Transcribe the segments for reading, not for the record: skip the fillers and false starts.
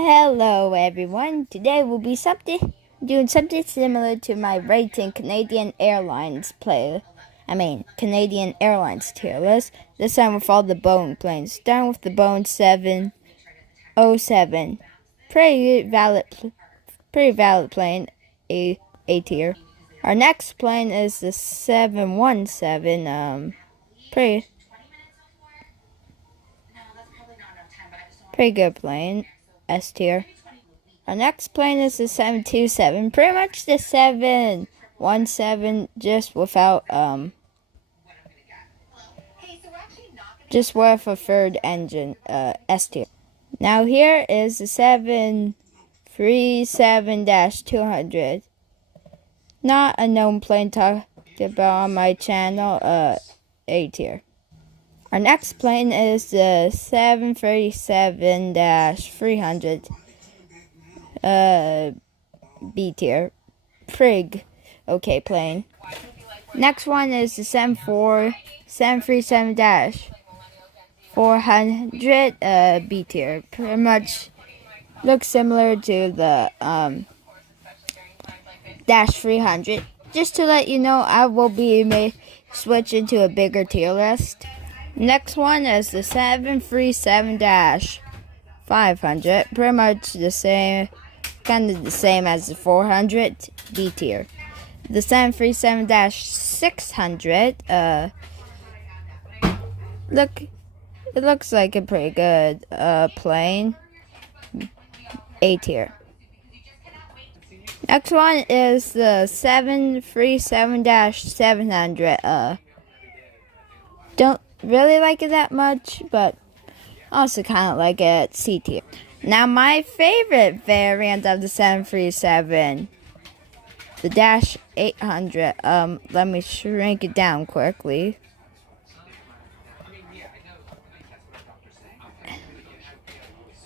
Hello everyone, today we'll be doing something similar to my rating Canadian Airlines Canadian Airlines tier list, this time with all the Boeing planes, starting with the Boeing 707, pretty valid plane, A tier. Our next plane is the 717, pretty good plane, S tier. Our next plane is the 727, pretty much the 717, just without, just with a third engine, S tier. Now here is the 737-200, not a known plane talked about on my channel, A tier. Our next plane is the 737-300, B tier, okay plane. Next one is the 737-400, B tier. Pretty much looks similar to the Dash 300. Just to let you know, I will be switching to a bigger tier list. Next one is the 737-500. Pretty much the same, kind of the same as the 400, D tier. The 737-600, it looks like a pretty good plane, A tier. Next one is the 737-700. Don't really like it that much, but also kind of like it, C tier. Now my favorite variant of the 737, the Dash 800. Let me shrink it down quickly.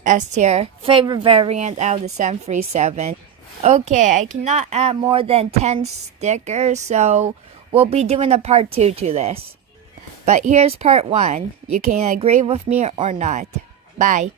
S tier. Favorite variant out of the 737. Okay, I cannot add more than 10 stickers, so we'll be doing a part 2 to this. But here's part 1. You can agree with me or not. Bye.